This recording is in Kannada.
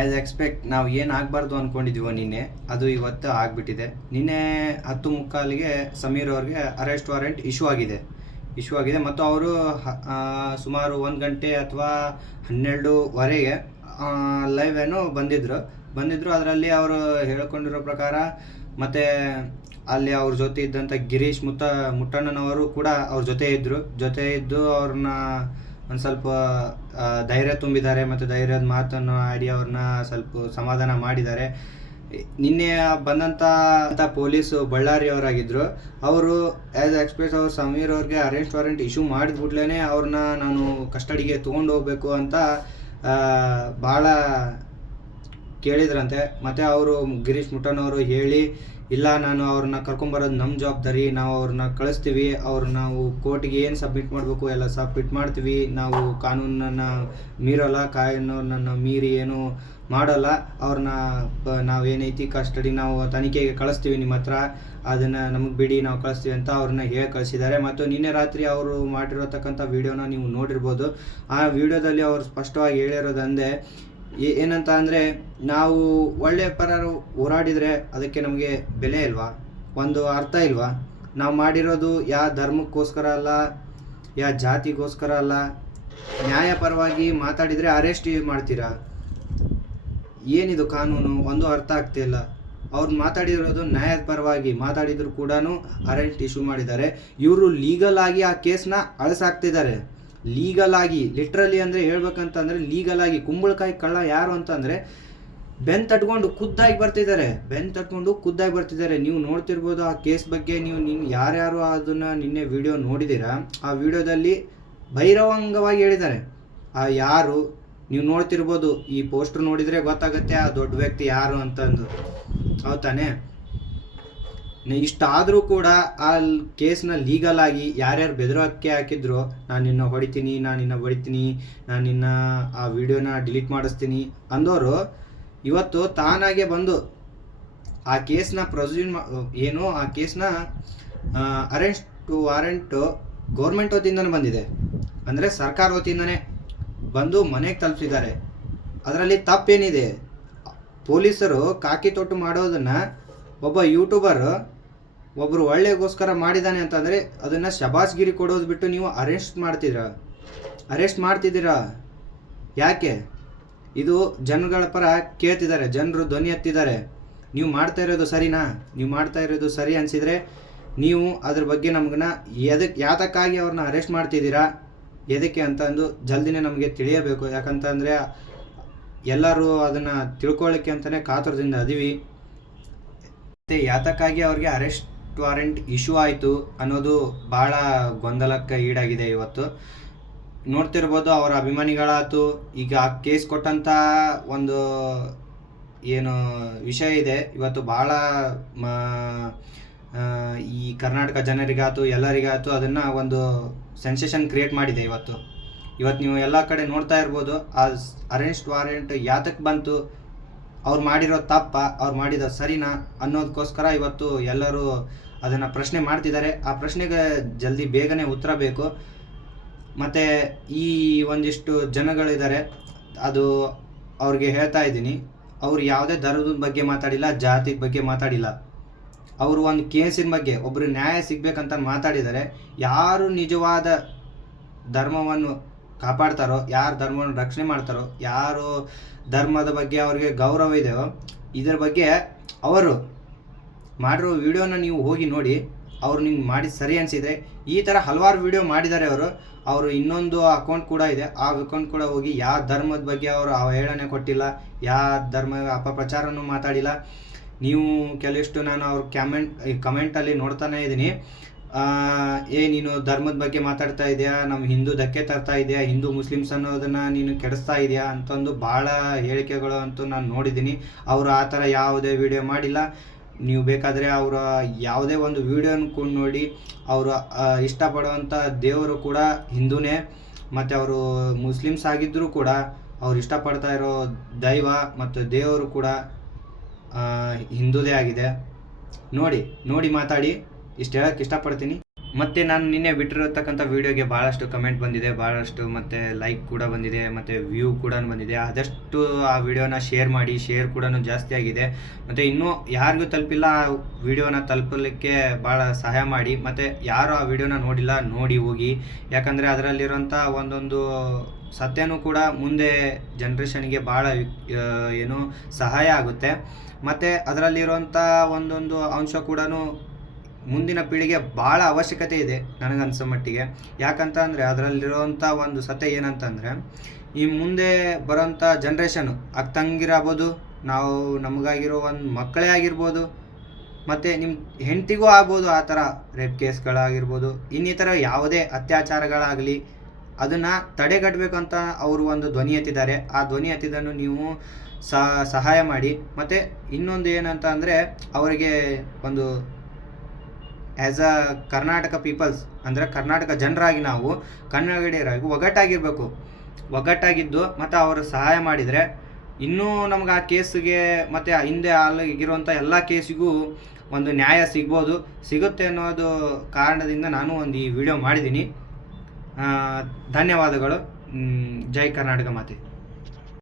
ಆ್ಯಸ್ ಎಕ್ಸ್ಪೆಕ್ಟ್ ನಾವು ಏನು ಆಗಬಾರ್ದು ಅಂದ್ಕೊಂಡಿದ್ದೀವೋ ನಿನ್ನೆ ಅದು ಇವತ್ತು ಆಗಿಬಿಟ್ಟಿದೆ. ನಿನ್ನೆ 10:15ಗೆ ಸಮೀರ್ ಅವ್ರಿಗೆ ಅರೆಸ್ಟ್ ವಾರೆಂಟ್ ಇಶ್ಯೂ ಆಗಿದೆ ಮತ್ತು ಅವರು ಸುಮಾರು 1 ಗಂಟೆ ಅಥವಾ 12ವರೆಗೆ ಲೈವ್ ಏನೋ ಬಂದಿದ್ರು. ಅದರಲ್ಲಿ ಅವರು ಹೇಳ್ಕೊಂಡಿರೋ ಪ್ರಕಾರ ಮತ್ತು ಅಲ್ಲಿ ಅವ್ರ ಜೊತೆ ಇದ್ದಂಥ ಗಿರೀಶ್ ಮುಟ್ಟಣ್ಣನವರು ಕೂಡ ಅವ್ರ ಜೊತೆ ಇದ್ದು ಅವ್ರನ್ನ ಒಂದು ಸ್ವಲ್ಪ ಧೈರ್ಯ ತುಂಬಿದ್ದಾರೆ ಮತ್ತು ಧೈರ್ಯದ ಮಾತನ್ನು ಆಡಿ ಅವ್ರನ್ನ ಸ್ವಲ್ಪ ಸಮಾಧಾನ ಮಾಡಿದ್ದಾರೆ. ನಿನ್ನೆ ಬಂದಂಥ ಪೊಲೀಸು ಬಳ್ಳಾರಿ ಅವರಾಗಿದ್ದರು. ಅವರು ಆ್ಯಸ್ ಎಕ್ಸ್ಪ್ರೆಸ್ ಅವರು ಸಮೀರ್ ಅವ್ರಿಗೆ ಅರೆಸ್ಟ್ ವಾರೆಂಟ್ ಇಶ್ಯೂ ಮಾಡಿದ್ಬಿಟ್ಲೇ ಅವ್ರನ್ನ ನಾನು ಕಸ್ಟಡಿಗೆ ತೊಗೊಂಡು ಹೋಗ್ಬೇಕು ಅಂತ ಭಾಳ ಕೇಳಿದ್ರಂತೆ. ಮತ್ತು ಅವರು ಗಿರೀಶ್ ಮುಟ್ಟಣ್ಣವರು ಹೇಳಿ, ಇಲ್ಲ ನಾನು ಅವ್ರನ್ನ ಕರ್ಕೊಂಬರೋದು ನಮ್ಮ ಜವಾಬ್ದಾರಿ, ನಾವು ಅವ್ರನ್ನ ಕಳಿಸ್ತೀವಿ, ನಾವು ಕೋರ್ಟಿಗೆ ಏನು ಸಬ್ಮಿಟ್ ಮಾಡಬೇಕು ಎಲ್ಲ ಸಬ್ಮಿಟ್ ಮಾಡ್ತೀವಿ, ನಾವು ಕಾನೂನನ್ನು ಮೀರೋಲ್ಲ, ಕಾನೂನನ್ನು ಮೀರಿ ಏನು ಮಾಡೋಲ್ಲ, ಅವ್ರನ್ನ ನಾವೇನೈತಿ ಕಸ್ಟಡಿ ನಾವು ತನಿಖೆಗೆ ಕಳಿಸ್ತೀವಿ, ನಿಮ್ಮ ಹತ್ರ ಅದನ್ನು ನಮಗೆ ಬಿಡಿ ನಾವು ಕಳಿಸ್ತೀವಿ ಅಂತ ಅವ್ರನ್ನ ಹೇಳಿ ಕಳಿಸಿದ್ದಾರೆ. ಮತ್ತು ನಿನ್ನೆ ರಾತ್ರಿ ಅವರು ಮಾಡಿರತಕ್ಕಂಥ ವಿಡಿಯೋನ ನೀವು ನೋಡಿರ್ಬೋದು. ಆ ವಿಡಿಯೋದಲ್ಲಿ ಅವರು ಸ್ಪಷ್ಟವಾಗಿ ಹೇಳಿರೋದಂದರೆ ಏನಂತ ಅಂದರೆ, ನಾವು ಒಳ್ಳೆಯ ಪರ ಹೋರಾಡಿದರೆ ಅದಕ್ಕೆ ನಮಗೆ ಬೆಲೆ ಇಲ್ವಾ, ಒಂದು ಅರ್ಥ ಇಲ್ವಾ? ನಾವು ಮಾಡಿರೋದು ಯಾವ ಧರ್ಮಕ್ಕೋಸ್ಕರ ಅಲ್ಲ, ಯಾವ ಜಾತಿಗೋಸ್ಕರ ಅಲ್ಲ. ನ್ಯಾಯಪರವಾಗಿ ಮಾತಾಡಿದರೆ ಅರೆಸ್ಟ್ ಮಾಡ್ತೀರಾ? ಏನಿದು ಕಾನೂನು? ಒಂದು ಅರ್ಥ ಆಗ್ತಿಲ್ಲ. ಅವ್ರು ಮಾತಾಡಿರೋದು ನ್ಯಾಯದ ಪರವಾಗಿ ಮಾತಾಡಿದ್ರು ಕೂಡ ಅರೆಸ್ಟ್ ಇಶ್ಯೂ ಮಾಡಿದ್ದಾರೆ. ಇವರು ಲೀಗಲ್ ಆಗಿ ಆ ಕೇಸ್ನ ಅಳಿಸಾಕ್ತಿದ್ದಾರೆ. ಲೀಗಲ್ ಆಗಿ, ಲಿಟ್ರಲಿ ಅಂದರೆ ಹೇಳ್ಬೇಕಂತಂದರೆ ಲೀಗಲ್ ಆಗಿ. ಕುಂಬಳಕಾಯಿ ಕಳ್ಳ ಯಾರು ಅಂತಂದರೆ ಬೆನ್ ತಟ್ಕೊಂಡು ಖುದ್ದಾಗಿ ಬರ್ತಿದ್ದಾರೆ. ನೀವು ನೋಡ್ತಿರ್ಬೋದು ಆ ಕೇಸ್ ಬಗ್ಗೆ. ನೀವು ಯಾರ್ಯಾರು ಅದನ್ನು ನಿನ್ನೆ ವಿಡಿಯೋ ನೋಡಿದ್ದೀರಾ, ಆ ವಿಡಿಯೋದಲ್ಲಿ ಬಹಿರಂಗವಾಗಿ ಹೇಳಿದ್ದಾರೆ. ಆ ಯಾರು ನೀವು ನೋಡ್ತಿರ್ಬೋದು, ಈ ಪೋಸ್ಟರ್ ನೋಡಿದರೆ ಗೊತ್ತಾಗುತ್ತೆ ಆ ದೊಡ್ಡ ವ್ಯಕ್ತಿ ಯಾರು ಅಂತಂದು. ಹೌದು ತಾನೇ? ಇಷ್ಟಾದರೂ ಕೂಡ ಆ ಕೇಸ್ನ ಲೀಗಲ್ ಆಗಿ ಯಾರ್ಯಾರು ಬೆದರಿಕೆ ಹಾಕಿದ್ರು, ನಾನು ನಿನ್ನ ಹೊಡಿತೀನಿ, ನಾನು ನಿನ್ನ ಆ ವಿಡಿಯೋನ ಡಿಲೀಟ್ ಮಾಡಿಸ್ತೀನಿ ಅಂದವರು ಇವತ್ತು ತಾನಾಗೆ ಬಂದು ಆ ಕೇಸ್ನ ಆ ಕೇಸ್ನ ಅರೆಸ್ಟ್ ವಾರೆಂಟು ಗೌರ್ಮೆಂಟ್ ವತಿಯಿಂದನೇ ಬಂದಿದೆ, ಅಂದರೆ ಸರ್ಕಾರ ವತಿಯಿಂದನೇ ಬಂದು ಮನೆಗೆ ತಲುಪಿಸಿದ್ದಾರೆ. ಅದರಲ್ಲಿ ತಪ್ಪೇನಿದೆ? ಪೊಲೀಸರು ಕಾಕಿ ತೊಟ್ಟು ಮಾಡೋದನ್ನು ಒಬ್ಬ ಯೂಟ್ಯೂಬರ್ ಒಬ್ಬರು ಒಳ್ಳೆಗೋಸ್ಕರ ಮಾಡಿದ್ದಾನೆ ಅಂತಂದರೆ ಅದನ್ನು ಶಬಾಸ್ಗಿರಿ ಕೊಡೋದು ಬಿಟ್ಟು ನೀವು ಅರೆಸ್ಟ್ ಮಾಡ್ತಿದ್ದೀರಾ. ಯಾಕೆ? ಇದು ಜನಗಳ ಪರ ಕೇಳ್ತಿದ್ದಾರೆ, ಜನರು ಧ್ವನಿ ಎತ್ತಿದ್ದಾರೆ. ನೀವು ಮಾಡ್ತಾ ಇರೋದು ಸರಿನಾ? ನೀವು ಮಾಡ್ತಾ ಇರೋದು ಸರಿ ಅನಿಸಿದರೆ ನೀವು ಅದ್ರ ಬಗ್ಗೆ ನಮಗನ್ನ ಯಾತಕ್ಕಾಗಿ ಅವ್ರನ್ನ ಅರೆಸ್ಟ್ ಮಾಡ್ತಿದ್ದೀರಾ, ಎದಕ್ಕೆ ಅಂತಂದು ಜಲ್ದಿನೇ ನಮಗೆ ತಿಳಿಯಬೇಕು. ಯಾಕಂತಂದರೆ ಎಲ್ಲರೂ ಅದನ್ನು ತಿಳ್ಕೊಳ್ಳಿಕ್ಕೆ ಅಂತಲೇ ಕಾತುರದಿಂದ ಅದೀವಿ. ಮತ್ತು ಯಾತಕ್ಕಾಗಿ ಅವ್ರಿಗೆ ಅರೆಸ್ಟ್ ವಾರೆಂಟ್ ಇಶ್ಯೂ ಆಯಿತು ಅನ್ನೋದು ಭಾಳ ಗೊಂದಲಕ್ಕೆ ಈಡಾಗಿದೆ. ಇವತ್ತು ನೋಡ್ತಿರ್ಬೋದು, ಅವರ ಅಭಿಮಾನಿಗಳಾಯ್ತು, ಈಗ ಆ ಕೇಸ್ ಕೊಟ್ಟಂಥ ಒಂದು ಏನು ವಿಷಯ ಇದೆ ಇವತ್ತು ಭಾಳ ಈ ಕರ್ನಾಟಕ ಜನರಿಗಾಯ್ತು ಎಲ್ಲರಿಗಾಯ್ತು ಅದನ್ನು ಒಂದು ಸೆನ್ಸೇಷನ್ ಕ್ರಿಯೇಟ್ ಮಾಡಿದೆ. ಇವತ್ತು ನೀವು ಎಲ್ಲ ಕಡೆ ನೋಡ್ತಾ ಇರ್ಬೋದು, ಆ ಅರೆಸ್ಟ್ ವಾರೆಂಟ್ ಯಾತಕ್ಕೆ ಬಂತು, ಅವ್ರು ಮಾಡಿರೋ ತಪ್ಪ, ಅವ್ರು ಮಾಡಿದ ಸರಿನಾ ಅನ್ನೋದಕ್ಕೋಸ್ಕರ ಇವತ್ತು ಎಲ್ಲರೂ ಅದನ್ನು ಪ್ರಶ್ನೆ ಮಾಡ್ತಿದ್ದಾರೆ. ಆ ಪ್ರಶ್ನೆಗೆ ಜಲ್ದಿ ಬೇಗನೆ ಉತ್ತರ ಬೇಕು. ಮತ್ತು ಈ ಒಂದಿಷ್ಟು ಜನಗಳಿದ್ದಾರೆ, ಅದು ಅವ್ರಿಗೆ ಹೇಳ್ತಾ ಇದ್ದೀನಿ, ಅವರು ಯಾವುದೇ ಧರ್ಮದ ಬಗ್ಗೆ ಮಾತಾಡಿಲ್ಲ, ಜಾತಿ ಬಗ್ಗೆ ಮಾತಾಡಿಲ್ಲ. ಅವರು ಒಂದು ಕೇಸಿನ ಬಗ್ಗೆ ಒಬ್ಬರು ನ್ಯಾಯ ಸಿಗಬೇಕಂತ ಮಾತಾಡಿದ್ದಾರೆ. ಯಾರು ನಿಜವಾದ ಧರ್ಮವನ್ನು ಕಾಪಾಡ್ತಾರೋ, ಯಾರು ಧರ್ಮವನ್ನು ರಕ್ಷಣೆ ಮಾಡ್ತಾರೋ, ಯಾರು ಧರ್ಮದ ಬಗ್ಗೆ ಅವ್ರಿಗೆ ಗೌರವ ಇದೆಯೋ, ಇದರ ಬಗ್ಗೆ ಅವರು ಮಾಡಿರೋ ವಿಡಿಯೋನ ನೀವು ಹೋಗಿ ನೋಡಿ. ಅವ್ರು ನಿಮ್ಗೆ ಮಾಡಿದ ಸರಿ ಅನಿಸಿದರೆ, ಈ ಥರ ಹಲವಾರು ವಿಡಿಯೋ ಮಾಡಿದ್ದಾರೆ ಅವರು ಇನ್ನೊಂದು ಅಕೌಂಟ್ ಕೂಡ ಇದೆ, ಆ ಅಕೌಂಟ್ ಕೂಡ ಹೋಗಿ ಯಾವ ಧರ್ಮದ ಬಗ್ಗೆ ಅವರು ಹೇಳನೆ ಕೊಟ್ಟಿಲ್ಲ, ಯಾವ ಧರ್ಮ ಅಪಪ್ರಚಾರನೂ ಮಾತಾಡಿಲ್ಲ. ನೀವು ಕೆಲವಿಷ್ಟು ನಾನು ಅವ್ರ ಕಮೆಂಟಲ್ಲಿ ನೋಡ್ತಾನೆ ಇದ್ದೀನಿ, ನೀನು ಧರ್ಮದ ಬಗ್ಗೆ ಮಾತಾಡ್ತಾ ಇದೆಯಾ, ನಮ್ಮ ಹಿಂದೂ ಧಕ್ಕೆ ತರ್ತಾ ಇದೆಯಾ, ಹಿಂದೂ ಮುಸ್ಲಿಮ್ಸ್ ಅನ್ನೋದನ್ನು ನೀನು ಕೆಡಿಸ್ತಾ ಇದೆಯಾ ಅಂತಂದು ಭಾಳ ಹೇಳಿಕೆಗಳು ಅಂತೂ ನಾನು ನೋಡಿದ್ದೀನಿ. ಅವರು ಆ ಥರ ಯಾವುದೇ ವಿಡಿಯೋ ಮಾಡಿಲ್ಲ. ನೀವು ಬೇಕಾದರೆ ಅವರ ಯಾವುದೇ ಒಂದು ವಿಡಿಯೋ ಅನ್ಕೊಂಡು ನೋಡಿ. ಅವರು ಇಷ್ಟಪಡುವಂಥ ದೇವರು ಕೂಡ ಹಿಂದೂನೇ, ಮತ್ತು ಅವರು ಮುಸ್ಲಿಮ್ಸ್ ಆಗಿದ್ದರೂ ಕೂಡ ಅವ್ರು ಇಷ್ಟಪಡ್ತಾ ಇರೋ ದೈವ ಮತ್ತು ದೇವರು ಕೂಡ ಹಿಂದೂದೇ ಆಗಿದೆ. ನೋಡಿ ಮಾತಾಡಿ. ಇಷ್ಟು ಹೇಳೋಕ್ಕೆ ಇಷ್ಟಪಡ್ತೀನಿ. ಮತ್ತು ನಾನು ನಿನ್ನೆ ಬಿಟ್ಟಿರತಕ್ಕಂಥ ವೀಡಿಯೋಗೆ ಭಾಳಷ್ಟು ಕಮೆಂಟ್ ಬಂದಿದೆ, ಭಾಳಷ್ಟು ಮತ್ತು ಲೈಕ್ ಕೂಡ ಬಂದಿದೆ, ಮತ್ತು ವ್ಯೂ ಕೂಡ ಬಂದಿದೆ. ಆದಷ್ಟು ಆ ವಿಡಿಯೋನ ಶೇರ್ ಮಾಡಿ, ಶೇರ್ ಕೂಡ ಜಾಸ್ತಿ ಆಗಿದೆ. ಮತ್ತು ಇನ್ನೂ ಯಾರಿಗೂ ತಲುಪಿಲ್ಲ ಆ ವಿಡಿಯೋನ ತಲುಪಲಿಕ್ಕೆ ಭಾಳ ಸಹಾಯ ಮಾಡಿ. ಮತ್ತು ಯಾರು ಆ ವಿಡಿಯೋನ ನೋಡಿಲ್ಲ ನೋಡಿ ಹೋಗಿ, ಯಾಕಂದರೆ ಅದರಲ್ಲಿರೋಂಥ ಒಂದೊಂದು ಸತ್ಯನೂ ಕೂಡ ಮುಂದೆ ಜನ್ರೇಷನ್ಗೆ ಭಾಳ ಏನು ಸಹಾಯ ಆಗುತ್ತೆ. ಮತ್ತು ಅದರಲ್ಲಿರುವಂಥ ಒಂದೊಂದು ಅಂಶ ಕೂಡ ಮುಂದಿನ ಪೀಳಿಗೆ ಭಾಳ ಅವಶ್ಯಕತೆ ಇದೆ ನನಗನ್ಸೋ ಮಟ್ಟಿಗೆ. ಯಾಕಂತ ಅಂದರೆ ಅದರಲ್ಲಿರುವಂಥ ಒಂದು ಸತ್ಯ ಏನಂತಂದರೆ, ಈ ಮುಂದೆ ಬರೋಂಥ ಜನ್ರೇಷನು ಅಕ್ಕಂಗಿರಾಗ್ಬೋದು, ನಾವು ನಮಗಾಗಿರೋ ಒಂದು ಮಕ್ಕಳೇ ಆಗಿರ್ಬೋದು, ಮತ್ತು ನಿಮ್ಮ ಹೆಂಡತಿಗೂ ಆಗ್ಬೋದು ಆ ಥರ ರೇಪ್ ಕೇಸ್ಗಳಾಗಿರ್ಬೋದು, ಇನ್ನಿತರ ಯಾವುದೇ ಅತ್ಯಾಚಾರಗಳಾಗಲಿ ಅದನ್ನು ತಡೆಗಟ್ಟಬೇಕಂತ ಅವರು ಒಂದು ಧ್ವನಿ ಎತ್ತಿದ್ದಾರೆ. ಆ ಧ್ವನಿ ಎತ್ತಿದ್ದನ್ನು ನೀವು ಸಹಾಯ ಮಾಡಿ. ಮತ್ತು ಇನ್ನೊಂದು ಏನಂತ ಅಂದರೆ, ಅವರಿಗೆ ಒಂದು ಆ್ಯಸ್ ಅ ಕರ್ನಾಟಕ ಪೀಪಲ್ಸ್ ಅಂದರೆ ಕರ್ನಾಟಕ ಜನರಾಗಿ ನಾವು ಕನ್ನಡಿಗರಾಗಿ ಒಗ್ಗಟ್ಟಾಗಿದ್ದು ಮತ್ತು ಅವರು ಸಹಾಯ ಮಾಡಿದರೆ ಇನ್ನೂ ನಮ್ಗೆ ಆ ಕೇಸಿಗೆ ಮತ್ತು ಹಿಂದೆ ಆಗಿರುವಂಥ ಎಲ್ಲ ಕೇಸಿಗೂ ಒಂದು ನ್ಯಾಯ ಸಿಗುತ್ತೆ ಅನ್ನೋದು ಕಾರಣದಿಂದ ನಾನು ಒಂದು ಈ ವಿಡಿಯೋ ಮಾಡಿದ್ದೀನಿ. ಧನ್ಯವಾದಗಳು. ಜೈ ಕರ್ನಾಟಕ ಮಾತೆ.